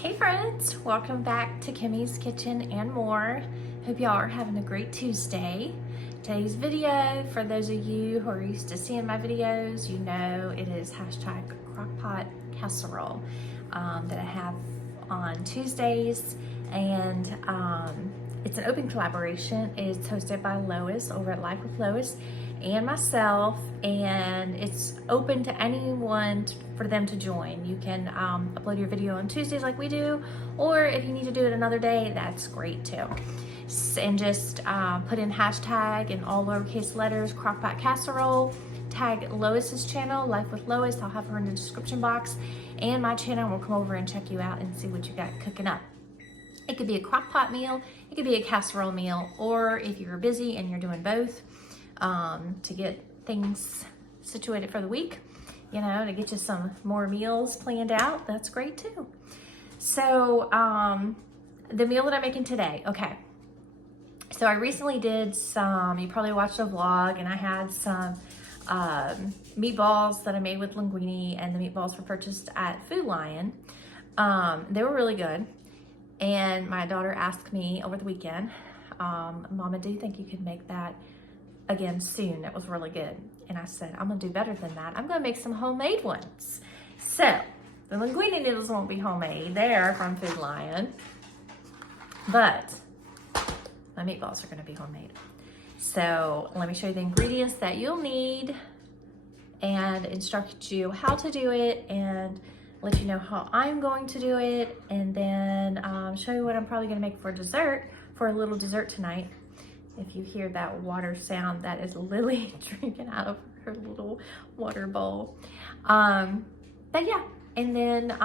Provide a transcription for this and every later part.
Hey friends, welcome back to Kimmy's Kitchen and More. Hope y'all are having a great Tuesday. Today's video, for those of you who are used to seeing my videos, you know it is hashtag crockpot casserole that I have on Tuesdays, and it's an open collaboration. It's hosted by Lois over at Life with Lois and myself, and it's open to anyone for them to join. You can upload your video on Tuesdays like we do, or if you need to do it another day, that's great too. And just put in hashtag in all lowercase letters crockpot casserole, tag Lois's channel, Life with Lois. I'll have her in the description box, and my channel will come over and check you out and see what you got cooking up. It could be a crock pot meal, it could be a casserole meal, or if you're busy and you're doing both, to get things situated for the week, you know, to get you some more meals planned out, that's great too. So the meal that I'm making today, okay. So I recently did some, you probably watched a vlog, and I had some meatballs that I made with linguine, and the meatballs were purchased at Food Lion. They were really good. And my daughter asked me over the weekend, Mama, do you think you could make that again soon? It was really good. And I said, I'm gonna do better than that. I'm gonna make some homemade ones. So the linguine noodles won't be homemade. They are from Food Lion, but my meatballs are gonna be homemade. So let me show you the ingredients that you'll need and instruct you how to do it, and let you know how I'm going to do it, and then show you what I'm probably gonna make for dessert, for a little dessert tonight. If you hear that water sound, that is Lily drinking out of her little water bowl. But yeah, and then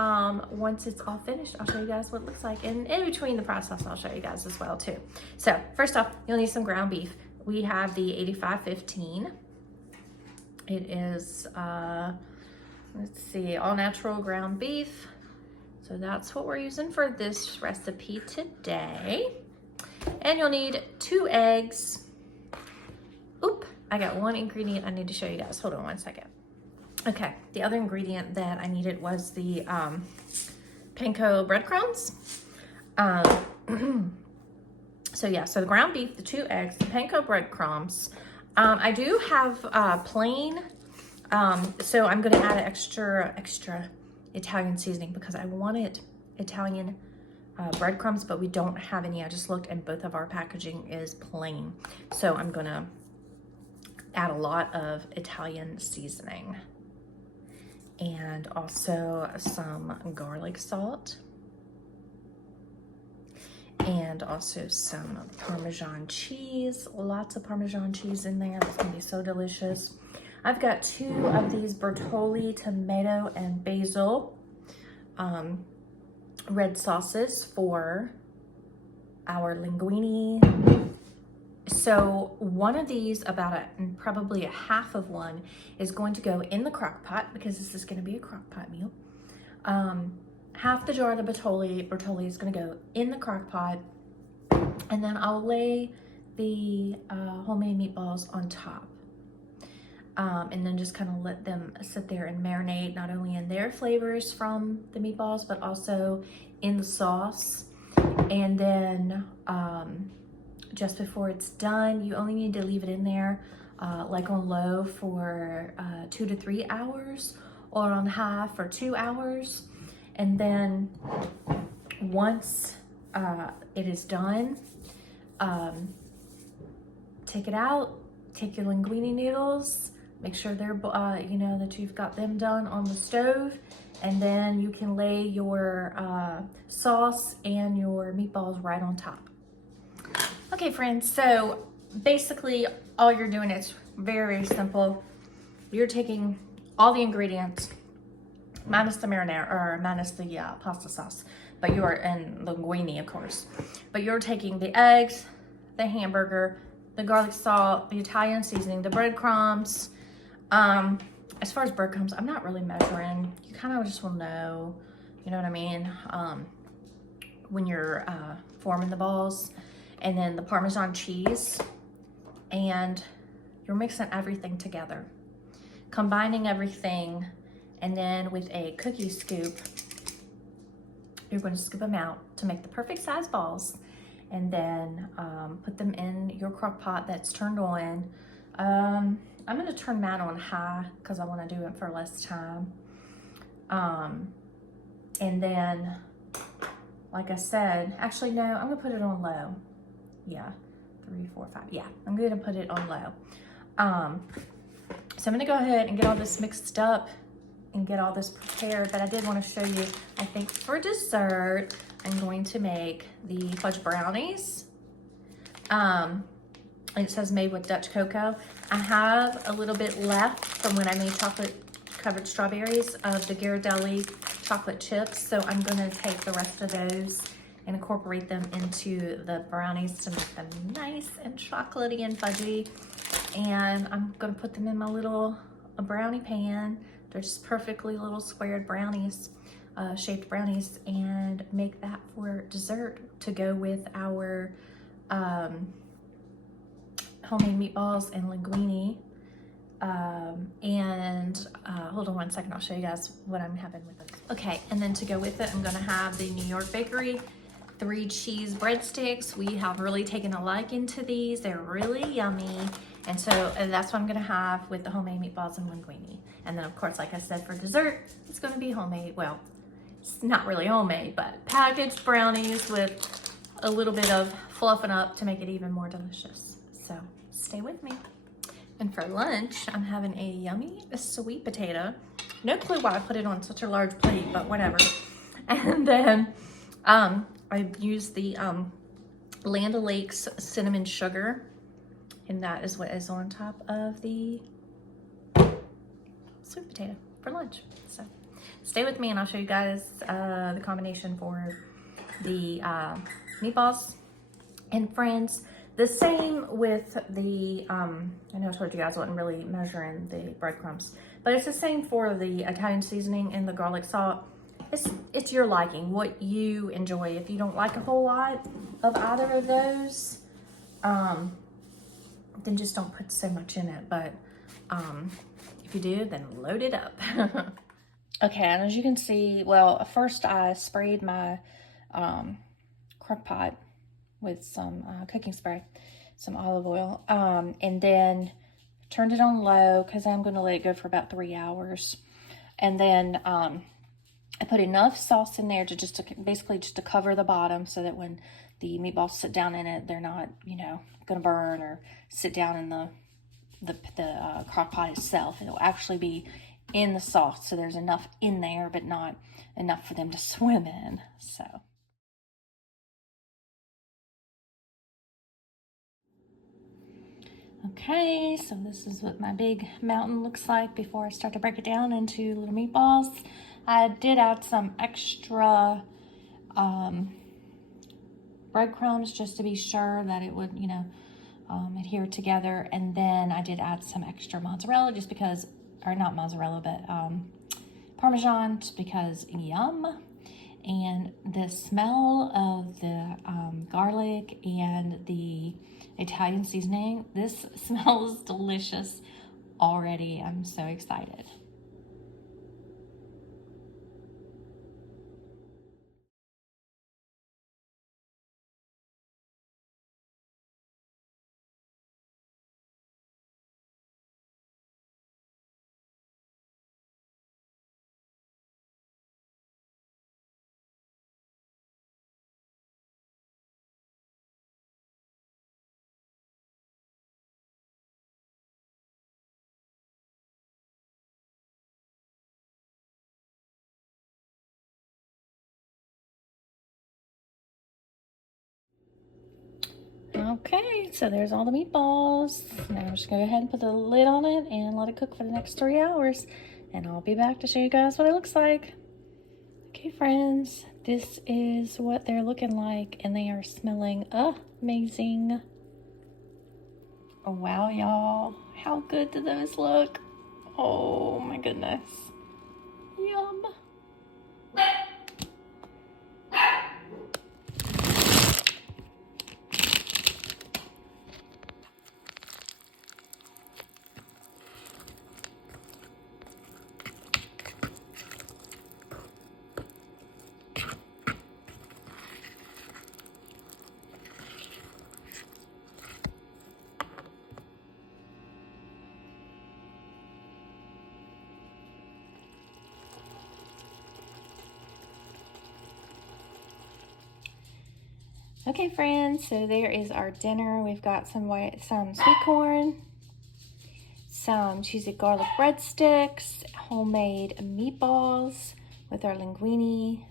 once it's all finished, I'll show you guys what it looks like. And in between the process, I'll show you guys as well too. So first off, you'll need some ground beef. We have the 8515. It is, let's see, all natural ground beef. So that's what we're using for this recipe today. And you'll need 2 eggs. Oop, I got one ingredient I need to show you guys. Hold on one second. Okay, the other ingredient that I needed was the panko breadcrumbs. So yeah, so the ground beef, the 2 eggs, the panko breadcrumbs. I do have plain, so I'm gonna add extra Italian seasoning because I wanted Italian breadcrumbs, but we don't have any. I just looked, and both of our packaging is plain. So I'm gonna add a lot of Italian seasoning, and also some garlic salt, and also some Parmesan cheese. Lots of Parmesan cheese in there. It's gonna be so delicious. I've got 2 of these Bertolli tomato and basil red sauces for our linguine. So one of these, probably a half of one, is going to go in the crock pot, because this is going to be a crock pot meal. Half the jar of the Bertolli is going to go in the crock pot, and then I'll lay the homemade meatballs on top. And then just kind of let them sit there and marinate, not only in their flavors from the meatballs, but also in the sauce. And then just before it's done, you only need to leave it in there like on low for 2 to 3 hours, or on high for 2 hours. And then once it is done, take it out, take your linguine noodles, make sure they're, you know, that you've got them done on the stove, and then you can lay your sauce and your meatballs right on top. Okay, friends, so basically all you're doing is very, very simple. You're taking all the ingredients, minus the marinara, or minus the pasta sauce, but you're, and linguine, of course, but you're taking the eggs, the hamburger, the garlic salt, the Italian seasoning, the breadcrumbs. As far as breadcrumbs, I'm not really measuring. You kind of just will know, you know what I mean, when you're forming the balls. And then the Parmesan cheese, and you're mixing everything together, combining everything, and then with a cookie scoop, you're going to scoop them out to make the perfect size balls, and then put them in your crock pot that's turned on. I'm going to turn mine on high because I want to do it for less time. And then, like I said, actually no, I'm going to put it on low. Yeah, 3, 4, 5. Yeah, I'm going to put it on low. So I'm going to go ahead and get all this mixed up and get all this prepared, but I did want to show you, I think for dessert, I'm going to make the fudge brownies. It says made with Dutch cocoa. I have a little bit left from when I made chocolate covered strawberries of the Ghirardelli chocolate chips. So I'm gonna take the rest of those and incorporate them into the brownies to make them nice and chocolatey and fudgy. And I'm gonna put them in my little brownie pan. They're just perfectly little squared brownies, shaped brownies, and make that for dessert to go with our homemade meatballs and linguine. Hold on one second, I'll show you guys what I'm having with them. Okay, and then to go with it, I'm gonna have the New York Bakery 3 cheese breadsticks. We have really taken a liking to these. They're really yummy. And so that's what I'm gonna have with the homemade meatballs and linguine. And then of course, like I said, for dessert, it's gonna be homemade. Well, it's not really homemade, but packaged brownies with a little bit of fluffing up to make it even more delicious. So stay with me. And for lunch, I'm having a yummy sweet potato. No clue why I put it on such a large plate, but whatever. And then I used the Land O'Lakes cinnamon sugar, and that is what is on top of the sweet potato for lunch. So stay with me and I'll show you guys the combination for the meatballs. And friends, the same with the, I know I told you guys I wasn't really measuring the breadcrumbs, but it's the same for the Italian seasoning and the garlic salt. It's your liking, what you enjoy. If you don't like a whole lot of either of those, then just don't put so much in it. But if you do, then load it up. Okay, and as you can see, well, first I sprayed my crock pot with some cooking spray, some olive oil, and then turned it on low because I'm going to let it go for about 3 hours. And then I put enough sauce in there to basically just to cover the bottom, so that when the meatballs sit down in it, they're not, you know, going to burn or sit down in the crock pot itself. It'll actually be in the sauce, so there's enough in there, but not enough for them to swim in. So. Okay, so this is what my big mountain looks like before I start to break it down into little meatballs. I did add some extra breadcrumbs just to be sure that it would, you know, adhere together. And then I did add some extra mozzarella just because, or not mozzarella, but Parmesan, just because yum. And the smell of the garlic and the Italian seasoning, this smells delicious already. I'm so excited. Okay, so there's all the meatballs. Now I'm just gonna go ahead and put the lid on it and let it cook for the next 3 hours. And I'll be back to show you guys what it looks like. Okay, friends, this is what they're looking like, and they are smelling amazing. Oh, wow, y'all. How good do those look? Oh, my goodness. Yum. Okay, friends, so there is our dinner. We've got some sweet corn, some cheesy garlic breadsticks, homemade meatballs with our linguine,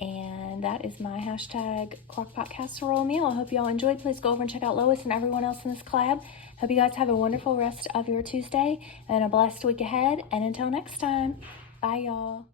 and that is my hashtag crockpot casserole meal. I hope y'all enjoyed. Please go over and check out Lois and everyone else in this collab. Hope you guys have a wonderful rest of your Tuesday and a blessed week ahead. And until next time, bye y'all.